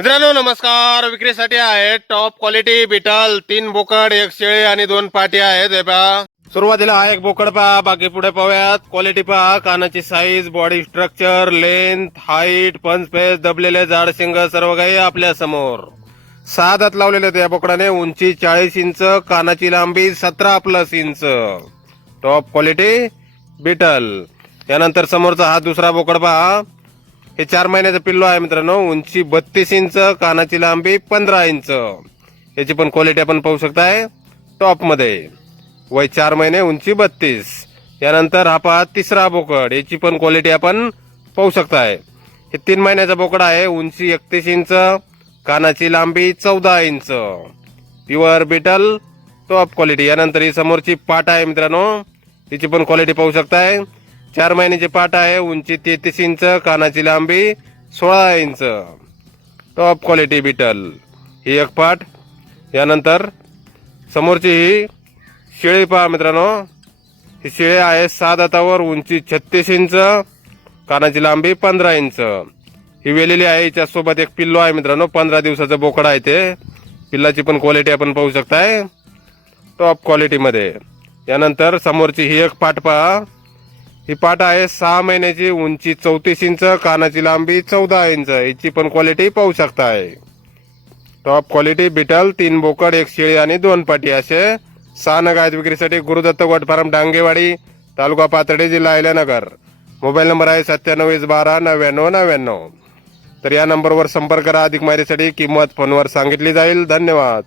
मित्रांनो नमस्कार. विक्रीसाठी आहे टॉप क्वालिटी बिटल 3 बोकड 1 शेळी आणि 2 पाटी आहेत. हे पहा, सुरुवातीला हा एक बोकड पहा, बाकी पुढे पाहूयात. क्वालिटी पहा, कानाची size, body structure, length, height, पंच फेस, दबलेले जाड शिंग सर्व काही आपल्या समोर. 6 दात लावलेले होते या बोकडाने. उंची 40 इंच, कानाची लांबी 17+ इंच. Top quality beetle. त्यानंतर समोरचा हा दुसरा बोकड पहा, हे 4 महिन्याचं पिल्लू आहे मित्रांनो. उंची 32 इंच, कानाची लांबी 15 इंच. याची पण क्वालिटी आपण पाहू शकताय टॉप मध्ये. वय 4 महिने, उंची 32. यानंतर हा पहा तिसरा बोकड, याची पण क्वालिटी आपण पाहू शकताय. हे 3 महिन्याचा बोकड आहे. उंची 31 इंच, कानाची लांबी 14 inch. Pure Beetal top quality. यानंतर ही समोरची पाट आहे मित्रांनो, तिची पण क्वालिटी पाहू शकताय. 4 महिन्याची पाट आहे. उंची 33 इंच, कानाची लांबी 16 इंच. टॉप क्वालिटी बिटल ही एक पाट. यानंतर समोरची ही शेळी पहा मित्रांनो. ही शेळी आहे 6 दातावर, उंची 36 इंच, कानाची लांबी 15 इंच. ही वेलेली आहे. हिच्या सोबत एक पिल्लो आहे मित्रांनो. 15 दिवसाचं बोकड आहे ते. पिल्लाची पण क्वालिटी आपण पाहू शकताय टॉप क्वालिटी मध्ये. यानंतर समोरची ही एक पाट पहा. ही पाट आहे 6 महिन्याची, उंची 34 इंच, कानाची लांबी 14 इंच. हिची पण क्वालिटी पाहू शकताय. टॉप क्वालिटी बिटल 3 बोकड 1 शेळी आणि 2 पाटी असे 6 नग आहेत विक्रीसाठी. गुरुदत्त गोट फार्म, डांगेवाडी, तालुका पाथर्डी, जिल्हा अहिल्यानगर. मोबाईल नंबर आहे 9712 9999. तर या नंबरवर संपर्क करा. अधिक माहितीसाठी किंमत फोनवर सांगितली जाईल. धन्यवाद.